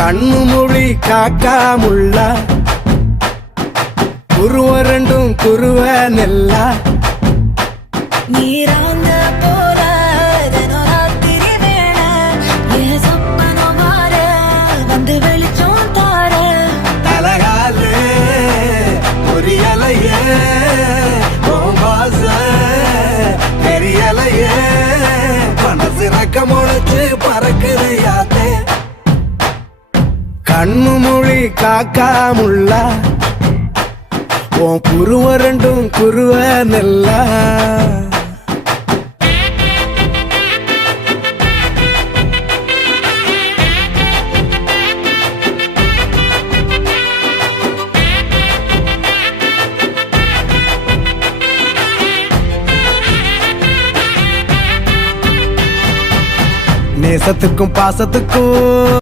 கண்ணு மொழி காக்காமுள்ள குருவ ரெண்டும் குருவ நெல்லா நீராங்க போல தினராத்திரி வேண என் சொப்பனம் மாற வந்து வெளிச்சம் தார தலகாலே பொரியலையே ஓம்பாச பெரியலையே மனசு ரக்க முளைச்சு பறக்குது யாத்தே கண்ணு மொழி காக்காமுள்ள உன் குருவ ரெண்டும் குருவ நெல்லா நேசத்துக்கும் பாசத்துக்கும்